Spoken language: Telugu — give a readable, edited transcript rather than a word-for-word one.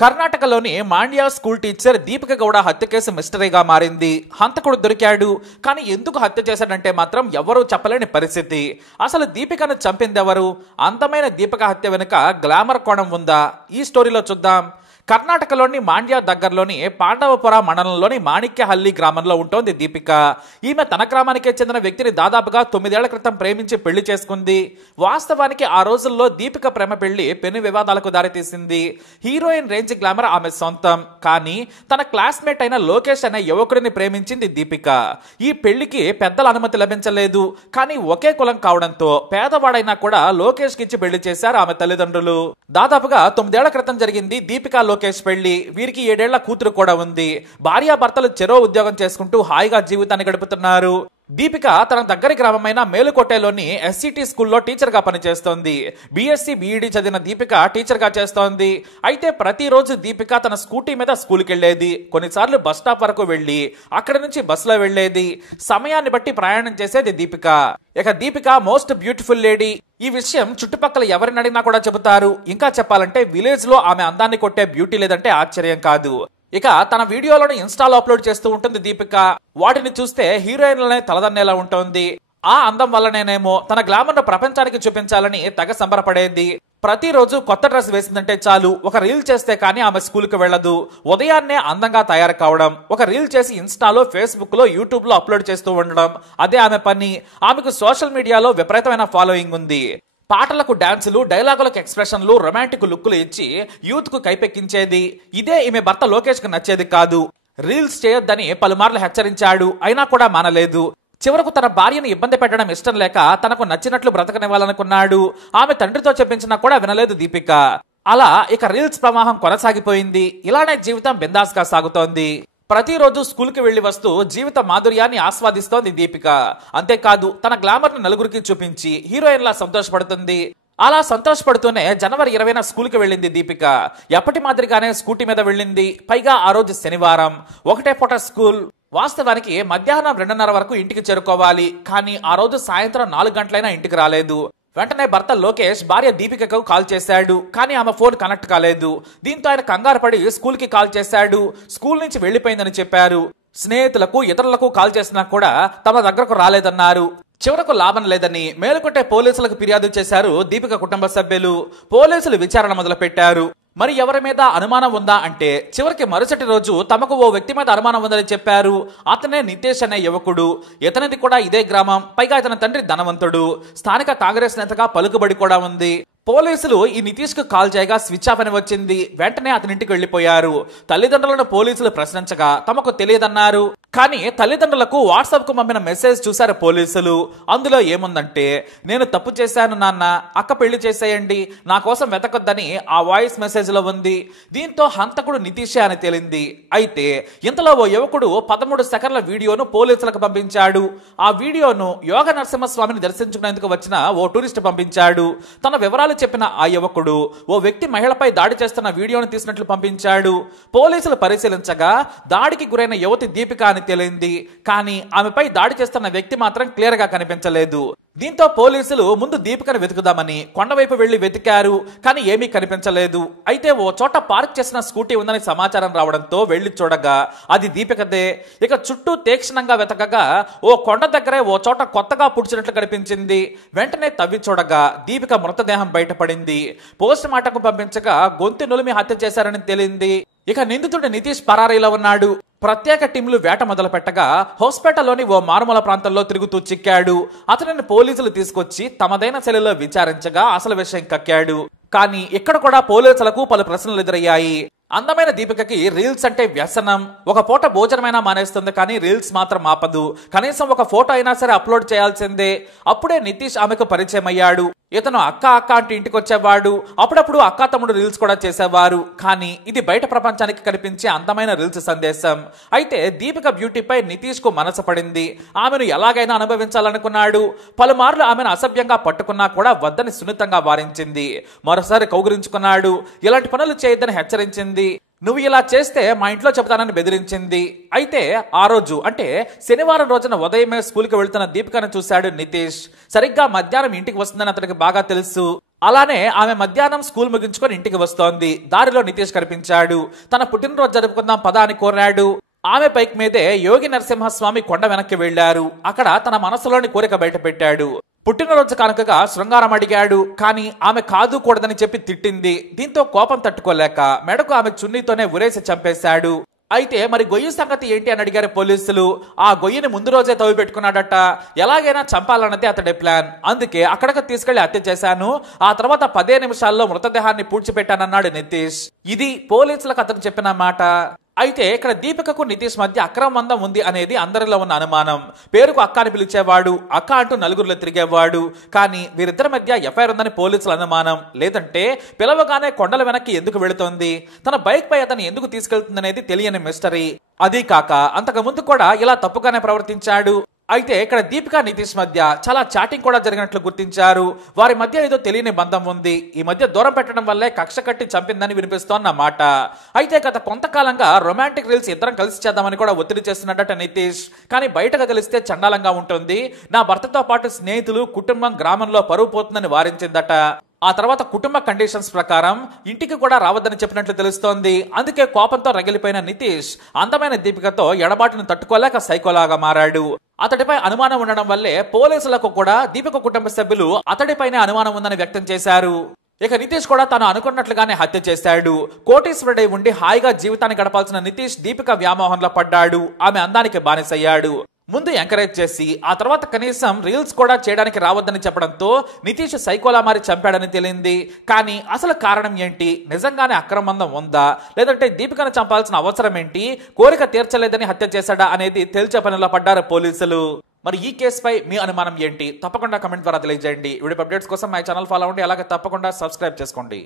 కర్ణాటకలోని మాండ్యా స్కూల్ టీచర్ దీపిక గౌడ హత్య కేసు మిస్టరీగా మారింది. హంతకుడు దొరికాడు, కానీ ఎందుకు హత్య చేశాడంటే మాత్రం ఎవరూ చెప్పలేని పరిస్థితి. అసలు దీపికను చంపిందెవరు? అందమైన దీపిక హత్య వెనుక గ్లామర్ కోణం ఉందా? ఈ స్టోరీలో చూద్దాం. కర్ణాటకలోని మాండ్యా దగ్గరలోని పాండవపుర మండలంలోని మాణిక్యహల్లి గ్రామంలో ఉంటోంది దీపిక. ఈమె తన గ్రామానికే చెందిన వ్యక్తిని దాదాపుగా 9 ఏళ్ల క్రితం ప్రేమించి పెళ్లి చేసుకుంది. వాస్తవానికి ఆ రోజుల్లో దీపిక ప్రేమ పెళ్లి పెను వివాదాలకు దారితీసింది. హీరోయిన్ రేంజ్ గ్లామర్ ఆమె సొంతం. కానీ తన క్లాస్మేట్ అయిన లోకేష్ అనే యువకుడిని ప్రేమించింది దీపిక. ఈ పెళ్లికి పెద్దల అనుమతి లభించలేదు. కానీ ఒకే కులం కావడంతో పేదవాడైనా కూడా లోకేష్ కి ఇచ్చి పెళ్లి చేశారు ఆమె తల్లిదండ్రులు. దాదాపుగా 9 ఏళ్ల క్రితం జరిగింది దీపిక లోకేష్ పెళ్లి. వీరికి 7 ఏళ్ల కూతురు కూడా ఉంది. భార్యాభర్తలు చెరో ఉద్యోగం చేసుకుంటూ హాయిగా జీవితాన్ని గడుపుతున్నారు. దీపిక తన దగ్గరి గ్రామమైన మేలుకోటలోని ఎస్సిటి స్కూల్లో టీచర్ గా పనిచేస్తోంది. బిఎస్సి బిఈడి చదివిన దీపిక టీచర్ గా చేస్తోంది. అయితే ప్రతిరోజు దీపిక తన స్కూటీ మీద స్కూల్కి వెళ్లేది. కొన్నిసార్లు బస్ స్టాప్ వరకు వెళ్లి అక్కడి నుంచి బస్సులో వెళ్లేది. సమయాన్ని బట్టి ప్రయాణం చేసేది దీపిక. ఇక దీపిక మోస్ట్ బ్యూటిఫుల్ లేడీ. ఈ విషయం చుట్టుపక్కల ఎవరిని అడిగినా కూడా చెబుతారు. ఇంకా చెప్పాలంటే విలేజ్ లో ఆమె అందాన్ని కొట్టే బ్యూటీ లేదంటే ఆశ్చర్యం కాదు. ఇక తన వీడియోలను ఇన్స్టాలో అప్లోడ్ చేస్తూ ఉంటుంది దీపిక. వాటిని చూస్తే హీరోయిన్లనే తలదన్నేలా ఉంటుంది. ఆ అందం వల్లనేనేమో తన గ్లామర్ను ప్రపంచానికి చూపించాలని తెగ సంబరపడేది. ప్రతిరోజు కొత్త డ్రెస్ వేసిందంటే చాలు ఒక రీల్ చేస్తే కానీ ఆమె స్కూల్ కి వెళ్లదు. ఉదయాన్నే అందంగా తయారు కావడం, ఒక రీల్ చేసి ఇన్స్టాలో, ఫేస్బుక్ లో, యూట్యూబ్ లో అప్లోడ్ చేస్తూ ఉండడం, అదే ఆమె పని. ఆమెకు సోషల్ మీడియాలో విపరీతమైన ఫాలోయింగ్ ఉంది. పాటలకు డాన్సులు, డైలాగులకు ఎక్స్ప్రెషన్లు, రొమాంటిక్ లుక్కులు ఇచ్చి యూత్ కు కైపెక్కించేది. ఇదే ఈమె భర్త లోకేష్ కు నచ్చేది కాదు. రీల్స్ చేయొద్దని పలుమార్లు హెచ్చరించాడు, అయినా కూడా మానలేదు. చివరకు తన భార్యను ఇబ్బంది పెట్టడం ఇష్టం లేక తనకు నచ్చినట్లు బ్రతకనివ్వాలనుకున్నాడు. ఆమె తండ్రితో చెప్పించినా కూడా వినలేదు దీపిక. అలా ఇక రీల్స్ ప్రవాహం కొనసాగిపోయింది. ఇలానే జీవితం బిందాస్ గా సాగుతోంది. ప్రతిరోజు స్కూల్ కి వెళ్లి వస్తూ జీవిత మాధుర్యాన్ని ఆస్వాదిస్తోంది దీపిక. అంతేకాదు తన గ్లామర్ ను నలుగురికి చూపించి హీరోయిన్ లా సంతోషపడుతుంది. అలా సంతోషపడుతూనే జనవరి 20న స్కూల్ కి వెళ్ళింది దీపిక. ఎప్పటి మాదిరిగానే స్కూటీ మీద వెళ్ళింది. పైగా ఆ రోజు శనివారం. ఒకటే పూట స్కూల్. వాస్తవానికి మధ్యాహ్నం 2:30 వరకు ఇంటికి చేరుకోవాలి. కానీ ఆ రోజు సాయంత్రం 4 గంటలైనా ఇంటికి రాలేదు. వెంటనే భర్త లోకేష్ భార్య దీపికకు కాల్ చేశాడు. కానీ ఆమె ఫోన్ కనెక్ట్ కాలేదు. దీంతో ఆయన కంగారు పడి స్కూల్ కి కాల్ చేశాడు. స్కూల్ నుంచి వెళ్లిపోయిందని చెప్పారు. స్నేహితులకు, ఇతరులకు కాల్ చేసినా కూడా తమ దగ్గరకు రాలేదన్నారు. చివరకు లాభం లేదని మేలుకొట్టే పోలీసులకు ఫిర్యాదు చేశారు దీపిక కుటుంబ సభ్యులు. పోలీసులు విచారణ మొదలు పెట్టారు. మరి ఎవరి మీద అనుమానం ఉందా అంటే చివరికి మరుసటి రోజు తమకు ఓ వ్యక్తి మీద అనుమానం ఉందని చెప్పారు. అతనే నితేష్ అనే యువకుడు. ఇతనిది కూడా ఇదే గ్రామం. పైగా ఇతని తండ్రి ధనవంతుడు. స్థానిక కాంగ్రెస్ నేతగా పలుకుబడి కూడా ఉంది. పోలీసులు ఈ నితీష్ కు కాల్ చేయగా స్విచ్ ఆఫ్ అని వచ్చింది. వెంటనే అతని ఇంటికి వెళ్లిపోయారు. తల్లిదండ్రులను పోలీసులు ప్రశ్నించగా తమకు తెలియదన్నారు. కానీ తల్లిదండ్రులకు వాట్సాప్ కు పంపిన మెసేజ్ చూశారు పోలీసులు. అందులో ఏముందంటే, నేను తప్పు చేశాను నాన్న, అక్క పెళ్లి చేసేయండి, నా కోసం వెతకొద్దని ఆ వాయిస్ మెసేజ్ లో ఉంది. దీంతో హంతకుడు నితీషే అని తేలింది. అయితే ఇంతలో ఓ యువకుడు 13 సెకండ్ల వీడియోను పోలీసులకు పంపించాడు. ఆ వీడియోను యోగ నరసింహస్వామిని దర్శించుకునేందుకు వచ్చిన ఓ టూరిస్ట్ పంపించాడు. తన వివరాలు చెప్పిన ఆ యువకుడు ఓ వ్యక్తి మహిళపై దాడి చేస్తున్న వీడియోను తీసినట్లు పంపించాడు. పోలీసులు పరిశీలించగా దాడికి గురైన యువతి దీపిక అని తేలింది. కానీ ఆమెపై దాడి చేస్తున్న వ్యక్తి మాత్రం క్లియర్ గా కనిపించలేదు. దీంతో పోలీసులు ముందు దీపికను వెతుకుదామని కొండవైపు వెళ్లి వెతికారు. కానీ ఏమీ కనిపించలేదు. అయితే ఓ చోట పార్క్ చేసిన స్కూటీ ఉందని సమాచారం రావడంతో వెళ్లి చూడగా అది దీపికదే. ఇక చుట్టూ తీక్షణంగా వెతకగా ఓ కొండ దగ్గరే ఓ చోట కొత్తగా పుడిచినట్లు కనిపించింది. వెంటనే తవ్వి చూడగా దీపిక మృతదేహం బయటపడింది. పోస్ట్ మార్టంకు పంపించగా గొంతు నులిమి హత్య చేశారని తేలింది. ఇక నిందితుడు నితీష్ పరారీలో ఉన్నాడు. ప్రత్యేక టీంలు వేట మొదలు పెట్టగా హోస్పేటలోని ఓ మారుమూల ప్రాంతంలో తిరుగుతూ చిక్కాడు. అతనిని పోలీసులు తీసుకొచ్చి తమదైన శైలిలో విచారించగా అసలు విషయం కక్కాడు. కానీ ఇక్కడ కూడా పోలీసులకు పలు ప్రశ్నలు ఎదురయ్యాయి. అందమైన దీపికకి రీల్స్ అంటే వ్యసనం. ఒక పూట భోజనమైనా మానేస్తుంది, కానీ రీల్స్ మాత్రం ఆపదు. కనీసం ఒక ఫోటో అయినా సరే అప్లోడ్ చేయాల్సిందే. అప్పుడే నితీష్ ఆమెకు పరిచయం అయ్యాడు. ఇతను అక్క అక్క అంటూ ఇంటికి వచ్చేవాడు. అప్పుడప్పుడు అక్క తమ్ముడు రీల్స్ కూడా చేసేవారు. కానీ ఇది బయట ప్రపంచానికి కనిపించే అందమైన రీల్స్ సందేశం. అయితే దీపిక బ్యూటీపై నితీష్ కు మనసు పడింది. ఆమెను ఎలాగైనా అనుభవించాలనుకున్నాడు. పలుమార్లు ఆమెను అసభ్యంగా పట్టుకున్నా కూడా వద్దని సున్నితంగా వారించింది. మరోసారి కౌగిలించుకున్నాడు. ఇలాంటి పనులు చేయొద్దని హెచ్చరించింది. నువ్వు ఇలా చేస్తే మా ఇంట్లో చెబుతానని బెదిరించింది. అయితే ఆ రోజు అంటే శనివారం రోజున ఉదయమే స్కూల్ కి వెళ్తున్న దీపికను చూశాడు నితీష్. సరిగ్గా మధ్యాహ్నం ఇంటికి వస్తుందని అతనికి బాగా తెలుసు. అలానే ఆమె మధ్యాహ్నం స్కూల్ ముగించుకొని ఇంటికి వస్తోంది. దారిలో నితీష్ కనిపించాడు. తన పుట్టినరోజు జరుపుకుందాం పదా అని కోరాడు. ఆమె బైక్ మీదే యోగి నరసింహస్వామి కొండ వెనక్కి వెళ్లారు. అక్కడ తన మనసులోని కోరిక బయట పెట్టాడు. పుట్టినరోజు కానుకగా శృంగారం అడిగాడు. కానీ ఆమె కాదు కూడదని చెప్పి తిట్టింది. దీంతో కోపం తట్టుకోలేక మెడకు ఆమె చున్నీతోనే ఉరేసి చంపేశాడు. అయితే మరి గొయ్యి సంగతి ఏంటి అని అడిగారు పోలీసులు. ఆ గొయ్యిని ముందు రోజే తవ్వి పెట్టుకున్నాడట. ఎలాగైనా చంపాలన్నది అతడి ప్లాన్. అందుకే అక్కడికి తీసుకెళ్లి హత్య చేశాను. ఆ తర్వాత 10 నిమిషాల్లో మృతదేహాన్ని పూడ్చిపెట్టానన్నాడు నితీష్. ఇది పోలీసులకు అతను చెప్పిన మాట. అయితే ఇక్కడ దీపికకు నితీష్ మధ్య అక్రమ బంధం ఉంది అనేది అందరిలో ఉన్న అనుమానం. పేరుకు అక్క అని పిలిచేవాడు. అక్క అంటూ నలుగురిలో తిరిగేవాడు. కానీ వీరిద్దరి మధ్య ఎఫ్ఐఆర్ ఉందని పోలీసుల అనుమానం. లేదంటే పిలవగానే కొండల వెనక్కి ఎందుకు వెళుతోంది, తన బైక్ పై అతను ఎందుకు తీసుకెళ్తుందనేది తెలియని మిస్టరీ. అదీ కాక అంతకు ముందు కూడా ఇలా తప్పుగానే ప్రవర్తించాడు. అయితే ఇక్కడ దీపిక నితీష్ మధ్య చాలా చాటింగ్ కూడా జరిగినట్లు గుర్తించారు. వారి మధ్య ఏదో తెలియని బంధం ఉంది. ఈ మధ్య దూరం పెట్టడం వల్లే కక్ష కట్టి చంపిందని వినిపిస్తోన్న మాట. అయితే గత కొంతకాలంగా రొమాంటిక్ రీల్స్ ఇద్దరం కలిసి చేద్దామని కూడా ఒత్తిడి చేస్తున్నట్ట నితీష్. కానీ బయటకు తెలిస్తే చండాలంగా ఉంటుంది. నా భర్తతో పాటు స్నేహితులు, కుటుంబం, గ్రామంలో పరువు పోతుందని వారించిందట. ఆ తర్వాత కుటుంబ కండిషన్స్ ప్రకారం ఇంటికి కూడా రావద్దని చెప్పినట్లు తెలుస్తోంది. అందుకే కోపంతో రగిలిపోయిన నితీష్ అందమైన దీపికతో ఎడబాటును తట్టుకోలేక సైకోలాగా మారాడు. అతడిపై అనుమానం ఉండడం వల్లే పోలీసులకు కూడా దీపిక కుటుంబ సభ్యులు అతడిపైనే అనుమానం ఉందని వ్యక్తం చేశారు. ఇక నితీష్ కూడా తాను అనుకున్నట్లుగానే హత్య చేశాడు. కోటీశ్వరుడై ఉండి హాయిగా జీవితాన్ని గడపాల్సిన నితీష్ దీపిక వ్యామోహంలో పడ్డాడు. ఆమె అందానికి బానిసయ్యాడు. ముందు ఎంకరేజ్ చేసి ఆ తర్వాత కనీసం రీల్స్ కూడా చేయడానికి రావద్దని చెప్పడంతో నితీష్ సైకోలా మారి చంపాడని తేలింది. కానీ అసలు కారణం ఏంటి? నిజంగానే అక్రమందం ఉందా, లేదంటే దీపికను చంపాల్సిన అవసరం ఏంటి, కోరిక తీర్చలేదని హత్య చేశాడా అనేది తేల్చే పనిలో పడ్డారు పోలీసులు. మరి ఈ కేసుపై మీ అనుమానం ఏంటి? తప్పకుండా కమెంట్ ద్వారా తెలియజేయండి. వీడియో అప్డేట్స్ కోసం మా ఛానల్ ఫాలో అవ్వండి. అలాగే తప్పకుండా సబ్స్క్రైబ్ చేసుకోండి.